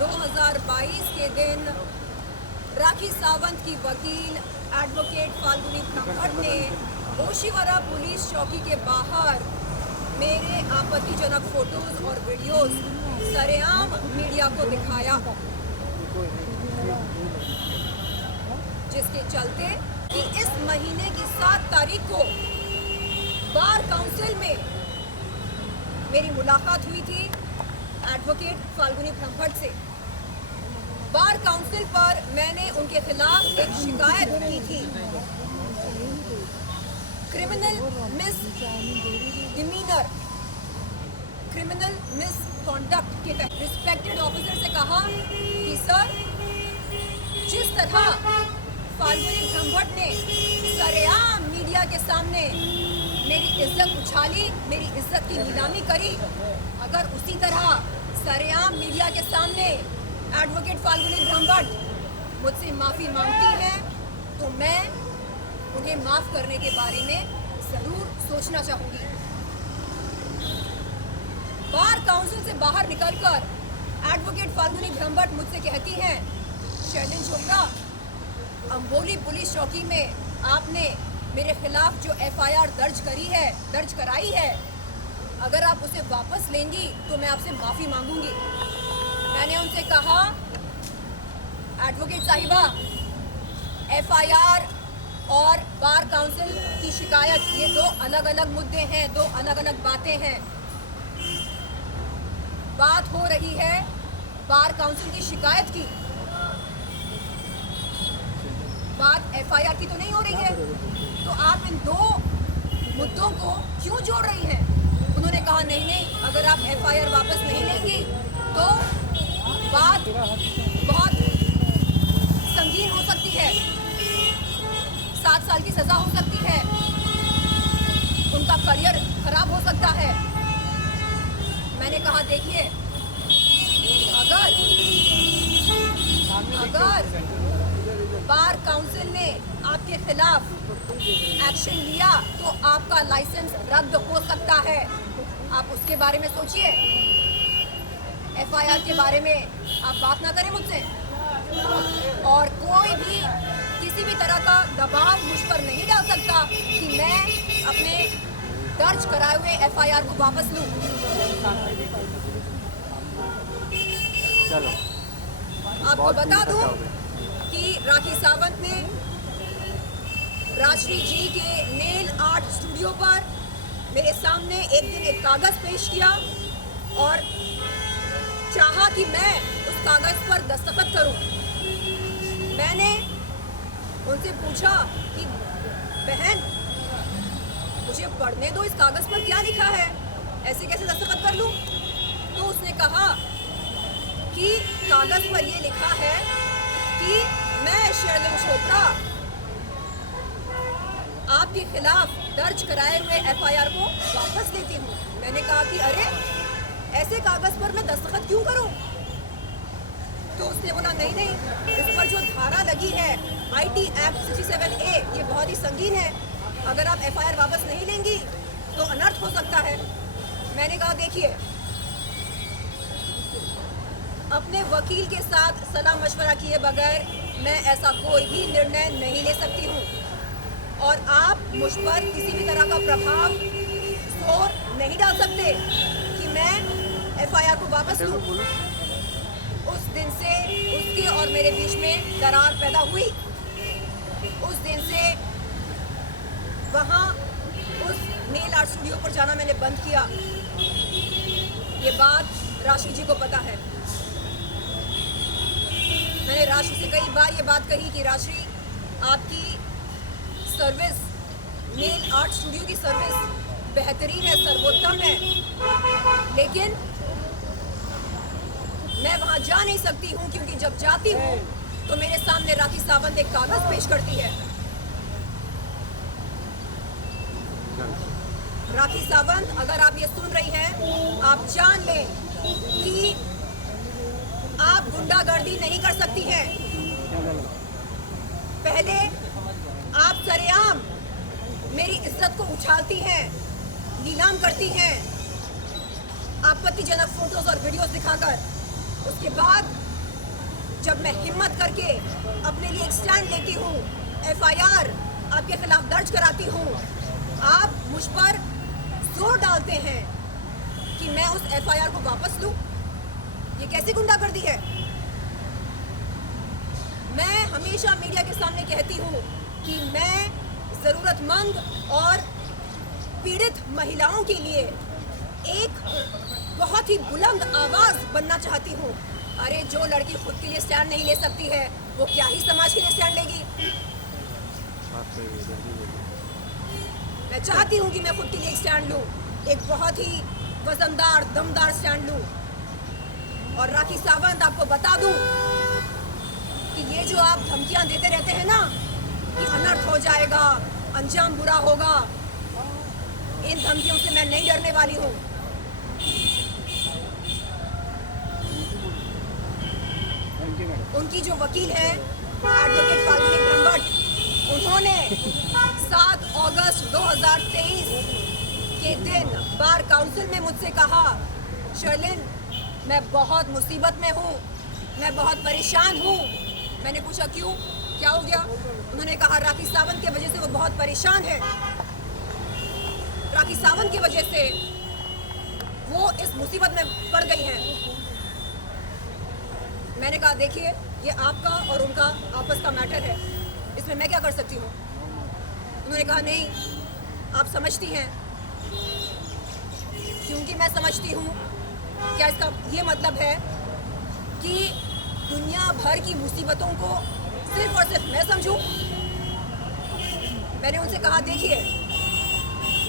2022 के दिन राखी सावंत की वकील एडवोकेट फाल्गुनी ब्रह्मट ने ओशिवरा पुलिस चौकी के बाहर मेरे आपत्तिजनक फोटोज और वीडियोस सरेआम मीडिया को दिखाया, जिसके चलते कि इस महीने की 7 तारीख को बार काउंसिल में मेरी मुलाकात हुई थी एडवोकेट फाल्गुनी ब्रह्मट से। बार काउंसिल पर मैंने उनके खिलाफ एक शिकायत की थी criminal miss demeanour, criminal misconduct के तहत। रिस्पेक्टेड ऑफिसर से कहा कि सर, जिस तरह फाल्गुनी ब्रह्मट ने सरेआम मीडिया के सामने मेरी इज्जत उछाली, मेरी इज्जत की नीलामी करी, अगर उसी तरह सरेआम मीडिया के सामने एडवोकेट फाल्गुनी ब्रह्मट मुझसे माफ़ी मांगती है तो मैं उन्हें माफ़ करने के बारे में ज़रूर सोचना चाहूँगी। बार काउंसिल से बाहर निकलकर एडवोकेट फाल्गुनी ब्रह्मट मुझसे कहती हैं, शैलेंद्र चोपड़ा, अंबोली पुलिस चौकी में आपने मेरे खिलाफ जो एफआईआर दर्ज कराई है, अगर आप उसे वापस लेंगी तो मैं आपसे माफ़ी मांगूंगी। मैंने उनसे कहा, एडवोकेट साहिबा, एफआईआर और बार काउंसिल की शिकायत ये 2 अलग अलग मुद्दे हैं, 2 अलग अलग बातें हैं। बात हो रही है बार काउंसिल की शिकायत की, बात एफआईआर की तो नहीं हो रही है, तो आप इन 2 मुद्दों को क्यों जोड़ रही हैं? उन्होंने कहा नहीं, अगर आप एफआईआर वापस नहीं लेंगी तो बात बहुत संगीन हो सकती है, 7 साल की सज़ा हो सकती है, उनका करियर खराब हो सकता है। मैंने कहा देखिए, अगर बार काउंसिल ने आपके खिलाफ एक्शन लिया तो आपका लाइसेंस रद्द हो सकता है। आप उसके बारे में सोचिए, एफआईआर के बारे में आप बात ना करें मुझसे, और कोई भी किसी भी तरह का दबाव मुझ पर नहीं डाल सकता कि मैं अपने दर्ज कराए हुए एफआईआर को वापस लूं। आपको बता दूं कि राखी सावंत ने राजश्री जी के नेल आर्ट स्टूडियो पर मेरे सामने एक दिन एक कागज़ पेश किया और चाहा कि मैं उस कागज़ पर दस्तखत करूं। मैंने उनसे पूछा कि बहन, मुझे पढ़ने दो, इस कागज़ पर क्या लिखा है, ऐसे कैसे दस्तखत कर लूं? तो उसने कहा कि कागज़ पर ये लिखा है कि मैं शैलेंद्र चोपड़ा आपके खिलाफ दर्ज कराए हुए एफआईआर को वापस लेती हूँ। मैंने कहा कि अरे, ऐसे कागज़ पर मैं दस्तखत क्यों करूँ? तो उसने बोला नहीं, इस पर जो धारा लगी है IT एक्ट 67A, ये बहुत ही संगीन है, अगर आप एफआईआर वापस नहीं लेंगी तो अनर्थ हो सकता है। मैंने कहा देखिए, अपने वकील के साथ सलाह मशवरा किए बगैर मैं ऐसा कोई भी निर्णय नहीं ले सकती हूँ, और आप मुझ पर किसी भी तरह का प्रभाव जोर नहीं डाल सकते कि मैं एफआईआर को वापस लूँ। उस दिन से उसके और मेरे बीच में दरार पैदा हुई। उस दिन से वहाँ उस नेल आर्ट स्टूडियो पर जाना मैंने बंद किया। ये बात राशि जी को पता है। मैंने राशि से कई बार ये बात कही कि राशि, आपकी सर्विस, नेल आर्ट स्टूडियो की सर्विस बेहतरीन है, सर्वोत्तम है, लेकिन मैं वहाँ जा नहीं सकती हूँ क्योंकि जब जाती हूँ तो मेरे सामने राखी सावंत एक कागज़ पेश करती है। राखी सावंत, अगर आप ये सुन रही हैं, आप जान लें कि आप गुंडागर्दी नहीं कर सकती हैं। पहले आप सरेआम मेरी इज्जत को उछालती हैं, नीलाम करती हैं, आपत्तिजनक फोटोज और वीडियोस दिखाकर। उसके बाद जब मैं हिम्मत करके अपने लिए एक स्टैंड लेती हूँ, FIR आपके खिलाफ दर्ज कराती हूँ, आप मुझ पर जोर डालते हैं कि मैं उस FIR को वापस लूँ। ये कैसी गुंडागर्दी है? मैं हमेशा मीडिया के सामने कहती हूँ कि मैं ज़रूरतमंद और पीड़ित महिलाओं के लिए एक बहुत ही बुलंद आवाज़ बनना चाहती हूँ। अरे जो लड़की खुद के लिए स्टैंड नहीं ले सकती है वो क्या ही समाज के लिए स्टैंड लेगी? मैं चाहती हूँ कि मैं खुद के लिए एक स्टैंड लूँ, एक बहुत ही वजनदार दमदार स्टैंड लूँ। और राखी सावंत, आपको बता दूँ कि ये जो आप धमकियाँ देते रहते हैं ना कि अनर्थ हो जाएगा, अंजाम बुरा होगा, इन धमकियों से मैं नहीं डरने वाली हूँ। उनकी जो वकील है एडवोकेट फाल्गुनी ब्रह्मभट्ट, उन्होंने 7 अगस्त 2023 के दिन बार काउंसिल में मुझसे कहा, शर्लिन मैं बहुत मुसीबत में हूँ, मैं बहुत परेशान हूँ। मैंने पूछा क्यों, क्या हो गया? उन्होंने कहा राखी सावंत की वजह से वो बहुत परेशान है, राखी सावंत की वजह से वो इस मुसीबत में पड़ गई हैं। मैंने कहा देखिए, ये आपका और उनका आपस का मैटर है, इसमें मैं क्या कर सकती हूँ? उन्होंने कहा नहीं, आप समझती हैं, क्योंकि मैं समझती हूँ। क्या इसका ये मतलब है कि दुनिया भर की मुसीबतों को सिर्फ और सिर्फ मैं समझूं? मैंने उनसे कहा देखिए,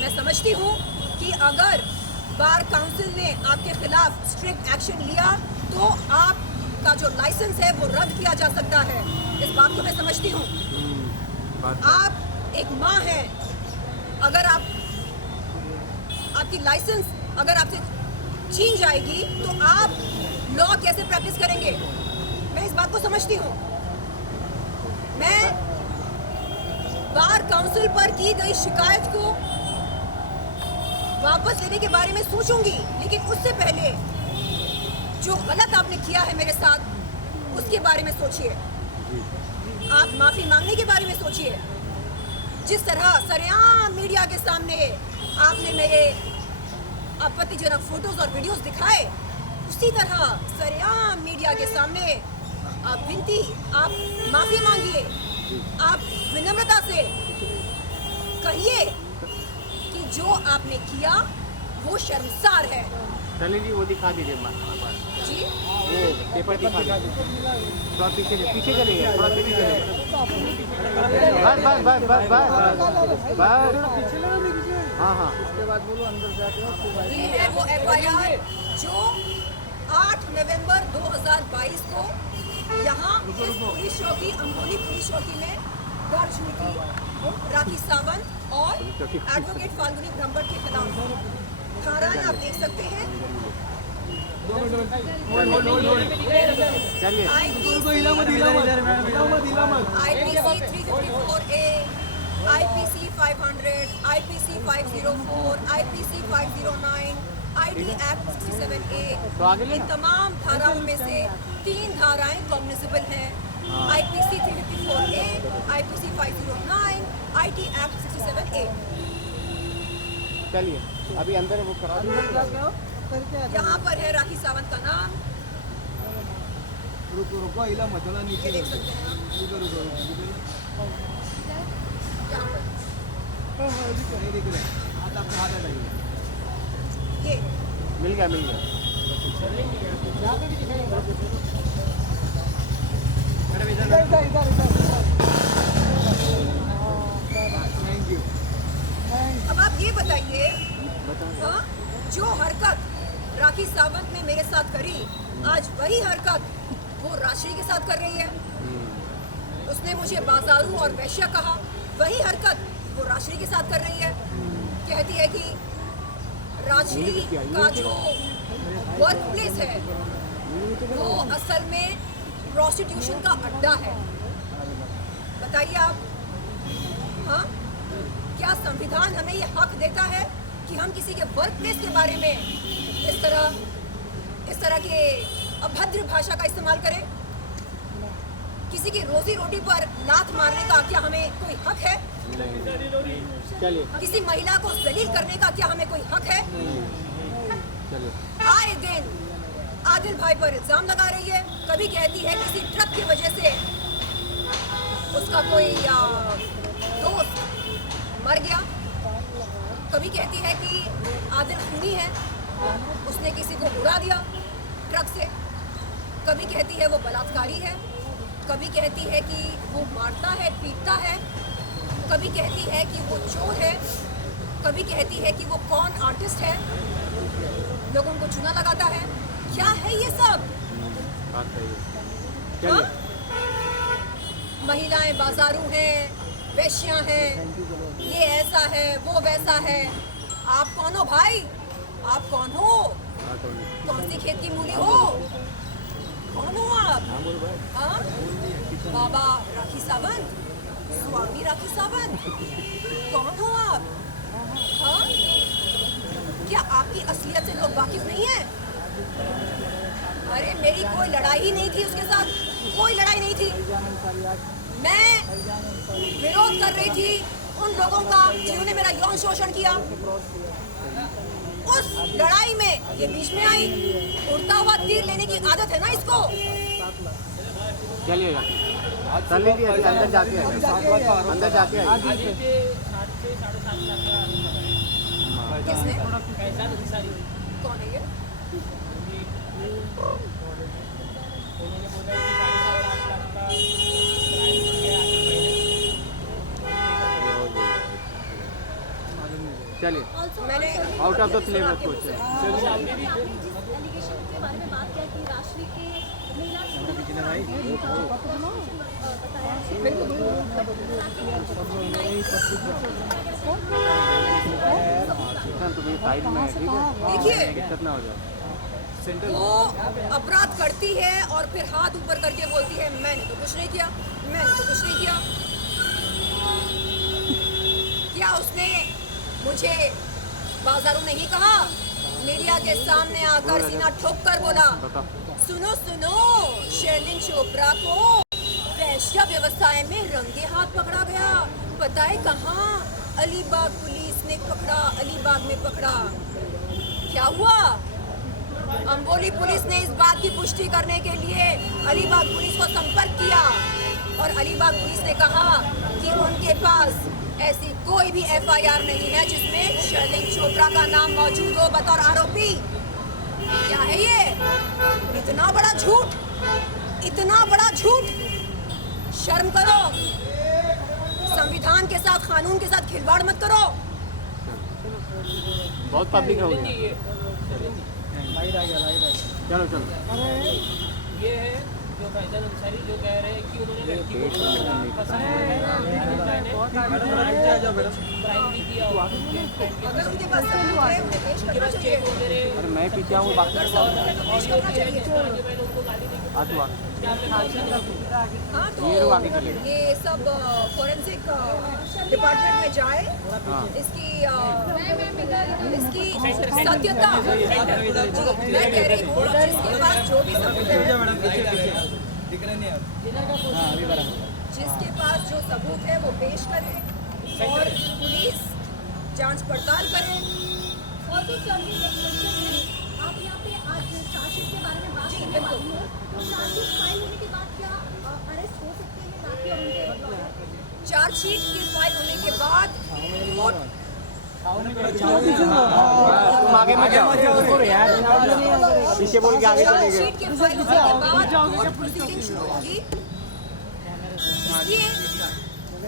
मैं समझती हूँ कि अगर बार काउंसिल ने आपके खिलाफ स्ट्रिक्ट एक्शन लिया तो आपका जो लाइसेंस है वो रद्द किया जा सकता है। इस बात को मैं समझती हूँ। आप एक माँ हैं, अगर आपकी लाइसेंस अगर आपसे छीन जाएगी तो आप लॉ कैसे प्रैक्टिस करेंगे? मैं इस बात को समझती हूँ। मैं बार काउंसिल पर की गई शिकायत को वापस लेने के बारे में सोचूंगी, लेकिन उससे पहले जो गलत आपने किया है मेरे साथ उसके बारे में सोचिए। आप माफी मांगने के बारे में सोचिए। जिस तरह सरेआम मीडिया के सामने आपने मेरे आपत्तिजनक फोटोज और वीडियोस दिखाए, उसी तरह सरेआम मीडिया के सामने आप माफी मांगिए। आप विनम्रता से कहिए कि जो आपने किया वो शर्मसार है। चलिए जी, वो दिखा दीजिए जी, वो पेपर दिखा दीजिए। थोड़ा पीछे चलिए, थोड़ा पीछे चलिए। बस हाँ हाँ, उसके बाद बोलो अंदर जाके। ये है वो FIR जो 8 नवंबर 2022 को यहाँ इस पुलिस चौकी, अम्बोली पुलिस चौकी में दर्ज हुई थी राखी सावंत और एडवोकेट फाल्गुनी ब्रह्मभट्ट के खिलाफ। धाराएं आप देख सकते हैं। IPC 354A, IPC 500, IPC 504, IPC 509, IT Act 67A। इन तमाम धाराओं में से 3 धाराएं कॉग्निजेबल हैं। IPC 354A, IPC 509, IT Act 67A। चलिए अभी अंदर वो करा दीजिए। यहाँ पर है राखी सावंत का नाम, रुको इला मधुला नीचे ये देख सकते हैं आप। यहाँ पर नहीं दिख रहे, हाथ आपके हाथ हटाइए। ये मिल गया मिल गया। Thank you. अब आप ये बताइए, हाँ, जो हरकत राखी सावंत ने मेरे साथ करी, आज वही हरकत वो राजश्री के साथ कर रही है। उसने मुझे बाजारू और वैश्या कहा, वही हरकत वो राजश्री के साथ कर रही है। कहती है कि राजश्री का जो वर्क प्लेस है वो असल में प्रोस्टिट्यूशन का अड्डा है। बताइए आप, हाँ, क्या संविधान हमें ये हक देता है कि हम किसी के वर्क प्लेस के बारे में इस तरह के अभद्र भाषा का इस्तेमाल करें? किसी की रोजी रोटी पर लात मारने का क्या हमें कोई हक है? चलिए किसी महिला को जलील करने का क्या हमें कोई हक है? चलिए आए दिन आदिल भाई पर इल्जाम लगा रही है। कभी कहती है किसी ट्रक की वजह से उसका कोई दोस्त मर गया, कभी कहती है कि आदिल खूनी है, उसने किसी को उड़ा दिया ट्रक से, कभी कहती है वो बलात्कारी है, कभी कहती है कि वो मारता है पीटता है, कभी कहती है कि वो चोर है, कभी कहती है कि वो कौन आर्टिस्ट है, लोगों को चूना लगाता है। क्या है ये सब? बात सही है। हाँ? चलिए महिलाएं बाजारू हैं, वेश्यां हैं, ये ऐसा है वो वैसा है। आप कौन हो भाई? आप कौन हो? बात हो गई। कौन सी खेत की मूली हो? कौन हो आप? हाँ? बाबा राखी सावंत, स्वामी राखी सावंत, कौन हो आप? हाँ? क्या आपकी असलियत से लोग वाकिफ नहीं है? अरे मेरी कोई लड़ाई ही नहीं थी उसके साथ, कोई लड़ाई नहीं थी। मैं विरोध कर रही थी उन लोगों का जिन्होंने मेरा यौन शोषण किया। उस लड़ाई में ये बीच में आई। उड़ता हुआ तीर लेने की आदत है ना इसको। चलिएगा चल लीजिए अभी अंदर जाके अंदर जाके आइए। किसने? कौन है ये? चलिए मैंने out of the syllabus question. Allegation के बारे में बात किया कि राष्ट्रीय के महिला तुम्हें साइड में है, ठीक है, देखिए दिक्कत ना हो जाए। वो अपराध करती है और फिर हाथ ऊपर करके बोलती है मैंने तो कुछ नहीं किया, मैंने तो कुछ नहीं किया। क्या उसने मुझे बाजारू नहीं कहा? मीडिया के सामने आकर सीना ठोक कर बोला, सुनो सुनो, शर्लिन चोपड़ा को वैश्या व्यवसाय में रंगे हाथ पकड़ा गया। पता है कहाँ? अलीबाग पुलिस ने पकड़ा, अलीबाग में पकड़ा। क्या हुआ? अंबोली पुलिस ने इस बात की पुष्टि करने के लिए अलीबाग पुलिस को संपर्क किया और अलीबाग पुलिस ने कहा कि उनके पास ऐसी कोई भी एफआईआर नहीं है जिसमें शर्लिन चोपड़ा का नाम मौजूद हो बतौर आरोपी। क्या है ये? इतना बड़ा झूठ, इतना बड़ा झूठ! शर्म करो, संविधान के साथ, कानून के साथ खिलवाड़ मत करो। बहुत पब्लिक हो गई। चलो चलो ये है जो फैजल अंसारी जो कह रहे हैं कि उन्होंने लड़की को फंसाया है, क्राइम भी किया हुआ है। अगर उनके पास सबूत है, उन्हें पेश करना चाहिए। चेक वगैरह अरे मैं पीछे हूँ बात करता हूँ। ऑडियो भी है, जिस तरह के मैंने उनको गाली दी हाँ तो हाँ, तो ये लोग आगे चलेंगे। ये सब फोरेंसिक डिपार्टमेंट में जाए। हाँ। इसकी सत्यता जी मैं कह रही हूँ, जिसके पास जो भी सबूत है, जिसके पास जो सबूत है वो पेश करे और पुलिस जांच पड़ताल करे। और तो चलिए एक क्वेश्चन है, आप यहाँ पे आज चार्जशीट के बारे में बात करने वाली हो, तो चार्जशीट फाइल होने के बाद क्या अरेस्ट हो सकते हैं राखी और उनके? चार्जशीट की फाइल होने के बाद कोर्ट तुम आगे मत जाओ, पीछे बोल के आगे चले गए। चार्जशीट के फाइल होने के बाद कोर्ट प्रोसीडिंग शुरू होगी। इसलिए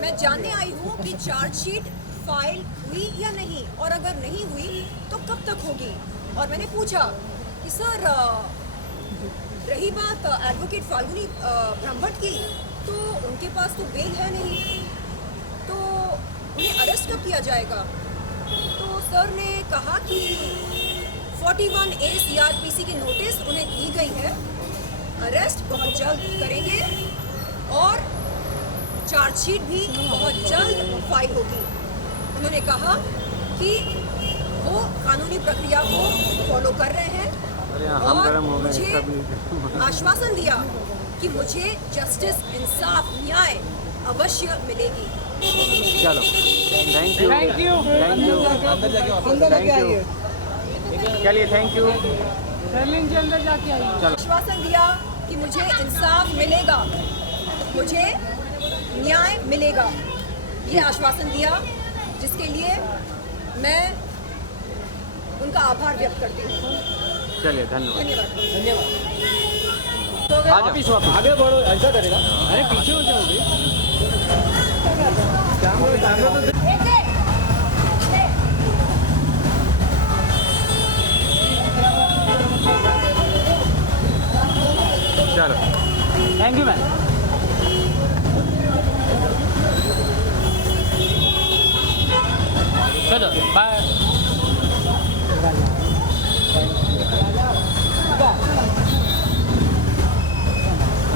मैं जानने आई हूँ कि चार्जशीट फाइल हुई या नहीं, और अगर नहीं हुई तो कब तक होगी। और मैंने पूछा कि सर रही बात एडवोकेट फाल्गुनी ब्रह्मभट्ट की, तो उनके पास तो बेल है नहीं, तो उन्हें अरेस्ट कब किया जाएगा? तो सर ने कहा कि 41A CRPC की नोटिस उन्हें दी गई है, अरेस्ट बहुत जल्द करेंगे और चार्जशीट भी बहुत जल्द फाइल होगी। उन्होंने कहा कि वो कानूनी प्रक्रिया को फॉलो कर रहे हैं अरे हम और गरम हो गए मुझे कभी। आश्वासन दिया कि मुझे जस्टिस, इंसाफ, न्याय अवश्य मिलेगी। चलो thank you thank you thank you thank you चलिए थैंक यू चलो आश्वासन दिया कि मुझे इंसाफ मिलेगा, मुझे न्याय मिलेगा, ये आश्वासन दिया, जिसके लिए मैं उनका आभार व्यक्त करती हूँ। चलिए धन्यवाद धन्यवाद। आ जाओ आगे बढ़ो ऐसा करेगा अरे पीछे हो जाओगे चलो थैंक यू मैम चलो बाय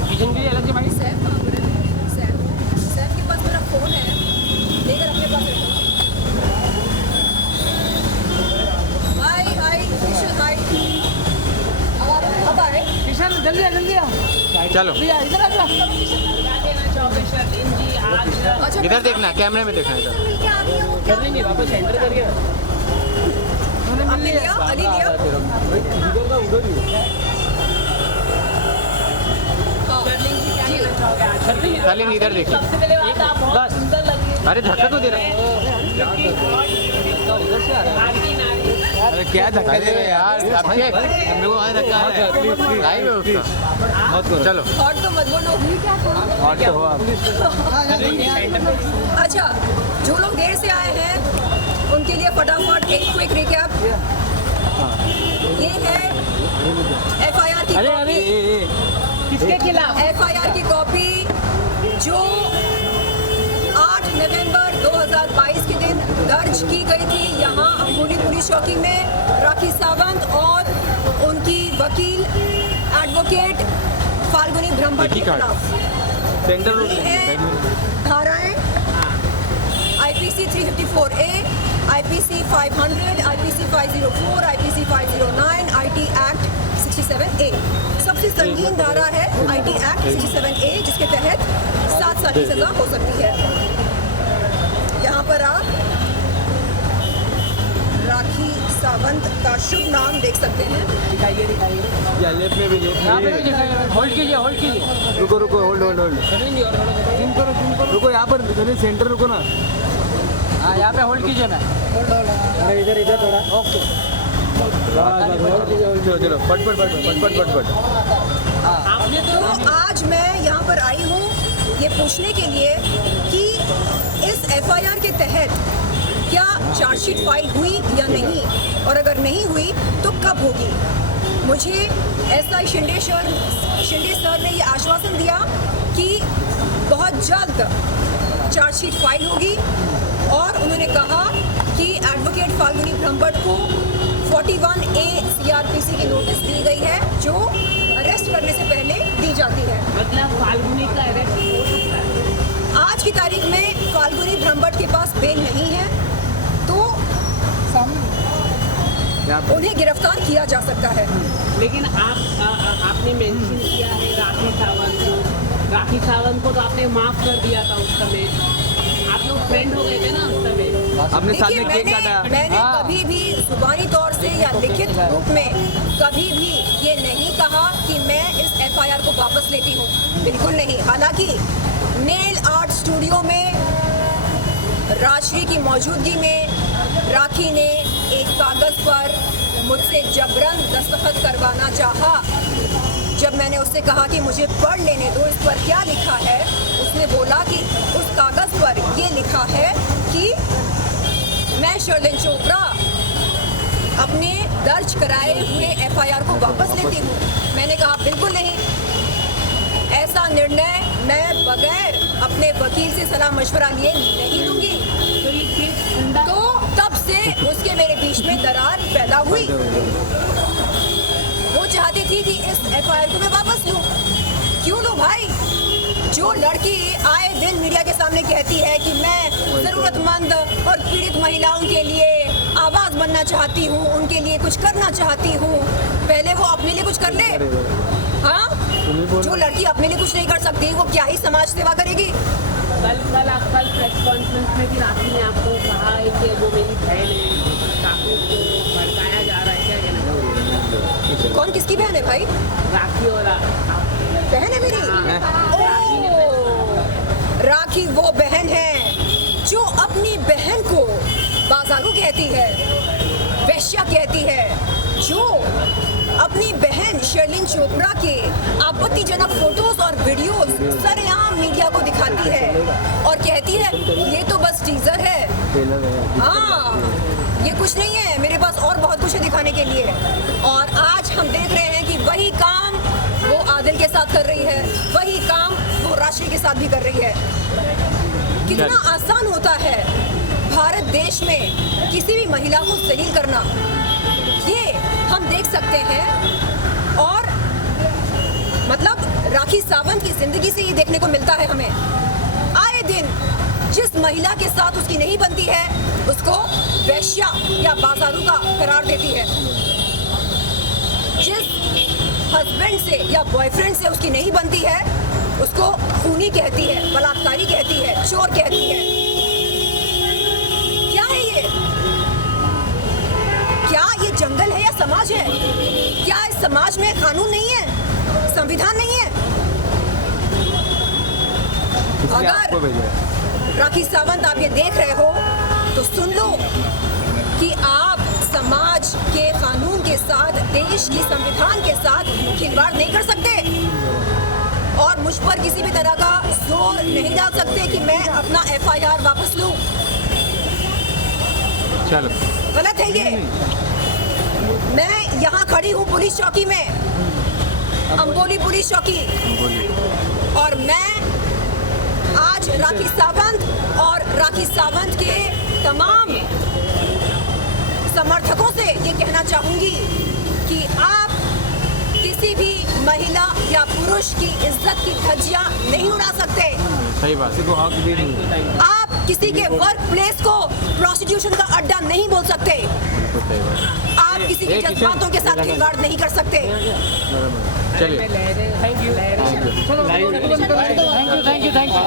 किचन के लिए अलग से भाई सैफ कहाँ पर है? सैफ के पास मेरा फोन है, लेकर अपने पास रखो। हाय हाय किशन, हाय। अब आए किशन जल्दी आ चलो इधर आ जा अच्छा इधर देखना कैमरे में देखना इधर मिलके आ रही है वो क्या कर लेंगे वापस एंटर करिए आपने लिया, अली लिया। हाँ, जी। सलीम इधर देखिए सबसे पहले बात आप बहुत सुंदर लगे अरे धक्का क्यों दे रहा है अरे क्या धक्का दे रहे यार अब चेक हम लोगों को धक्का है लाइव है उसका मत करो चलो और तो मत बोलो। और तो हो आप अच्छा, जो लोग देर से आए हैं उनके लिए फटाफट एक क्विक रिकैप। ये है एफआईआर की कॉपी, किसके खिलाफ एफआईआर की कॉपी जो 8 नवंबर 2022 के दिन दर्ज की गई थी यहाँ अंबोली पुलिस चौकी में राखी सावंत और उनकी वकील एडवोकेट फाल्गुनी ब्रह्मभट्ट के खिलाफ। सेंटर ये है धाराएं IPC 354A, IPC 500, IPC 504, IPC 509, IT act 67A। सबसे संगीन धारा है आईटी एक्ट 67A, जिसके तहत 7 साल की सजा हो सकती है। यहाँ पर आप राखी सावंत का शुभ नाम देख सकते हैं। या लेफ्ट में भी होल्ड कीजिए रुको होल्ड रुको यहाँ पर सेंटर रुको ना हाँ यहाँ पे होल्ड कीजिए मैं अरे इधर थोड़ा ओके चलो फट आपने तो आज मैं यहाँ पर आई हूँ ये पूछने के लिए कि इस एफआईआर के तहत क्या चार्जशीट फाइल हुई या नहीं, और अगर नहीं हुई तो कब होगी। मुझे एसआई शिंदे सर ने ये आश्वासन दिया कि बहुत जल्द चार्जशीट फाइल होगी, और उन्होंने कहा कि एडवोकेट फाल्गुनी ब्रह्मभट्ट को 41A CRPC की नोटिस दी गई है, जो अरेस्ट करने से पहले दी जाती है। मतलब फाल्गुनी का अरेस्ट हो सकता है। आज की तारीख में फाल्गुनी ब्रह्मभट्ट के पास बेल नहीं है, तो उन्हें गिरफ्तार किया जा सकता है। लेकिन आपने मेंशन किया है राखी सावंत को तो आपने माफ कर दिया था उस समय, आप लोग फ्रेंड हो गए थे ना उस समय। आपने साथ देखिए, में केक काटा मैंने कभी भी जुबानी तौर से या लिखित रूप में कभी भी ये नहीं कहा कि मैं इस एफआईआर को वापस लेती हूँ, बिल्कुल नहीं। हालांकि नेल आर्ट स्टूडियो में राजश्री की मौजूदगी में राखी ने एक कागज़ पर मुझसे जबरन दस्तखत करवाना चाहा। जब मैंने उससे कहा कि मुझे पढ़ लेने दो, इस पर क्या लिखा है, उसने बोला कि उस कागज़ पर ये लिखा है कि मैं शर्लिन चोपड़ा अपने दर्ज कराए हुए एफआईआर को वापस लेती हूँ। मैंने कहा बिल्कुल नहीं, ऐसा निर्णय मैं बगैर अपने वकील से सलाह मशवरा लिए नहीं दूंगी। तो तब से उसके मेरे बीच में दरार पैदा हुई। वो चाहती थी कि इस एफआईआर को मैं वापस लूं। क्यों लूं भाई? जो लड़की आए दिन मीडिया के सामने कहती है कि मैं ज़रूरतमंद और पीड़ित महिलाओं के लिए आवाज़ बनना चाहती हूँ, उनके लिए कुछ करना चाहती हूँ, पहले वो अपने लिए कुछ कर ले। हाँ, तुम्ही बोल जो लड़की अपने लिए कुछ नहीं कर सकती वो क्या ही समाज सेवा करेगी। कल प्रेस कॉन्फ्रेंस में भी राखी ने आपको कहा है कि वो मेरी बहन है, काफी उसको भड़काया जा रहा है, क्या कहना? कौन किसकी बहन है भाई? राखी और बहन है मेरी। ओह, राखी वो बहन है जो अपनी बहन को बाजारू कहती है, वेश्या कहती है, जो अपनी बहन शर्लिन चोपड़ा के आपत्तिजनक फोटोज और वीडियोस सरेआम मीडिया को दिखाती है और कहती है ये तो बस टीजर है, हाँ ये कुछ नहीं है, मेरे पास और बहुत कुछ है दिखाने के लिए। और आज हम देख रहे हैं कि वही काम वो आदिल के साथ कर रही है, वही काम वो राशि के साथ भी कर रही है। कितना आसान होता है भारत देश में किसी भी महिला को जलील करना, ये हम देख सकते हैं। और मतलब राखी सावंत की जिंदगी से ये देखने को मिलता है हमें। आए दिन जिस महिला के साथ उसकी नहीं बनती है उसको वेश्या या बाजारू का करार देती है, जिस हस्बैंड से या बॉयफ्रेंड से उसकी नहीं बनती है उसको खूनी कहती है, बलात्कारी कहती है, चोर कहती है। क्या है ये? क्या ये जंगल है या समाज है? क्या इस समाज में कानून नहीं है, संविधान नहीं है? अगर राखी सावंत आप ये देख रहे हो तो सुन लो कि आप समाज के कानून के साथ, देश की संविधान के साथ खिलवाड़ नहीं कर सकते और मुझ पर किसी भी तरह का जोर नहीं डाल सकते कि मैं अपना FIR वापस लूं। चलो गलत है ये। मैं यहाँ खड़ी हूँ पुलिस चौकी में, अंबोली पुलिस चौकी, और मैं आज राखी सावंत और राखी सावंत के तमाम समर्थकों से ये कहना चाहूंगी कि आप किसी भी महिला या पुरुष की इज्जत की धज्जियां नहीं उड़ा सकते। सही बात, किसी को हक भी नहीं। आप किसी के वर्क प्लेस को प्रोस्टिट्यूशन का अड्डा नहीं बोल सकते। आप किसी के जज्बातों के साथ खिलवाड़ नहीं कर सकते। चलिए, थैंक यू।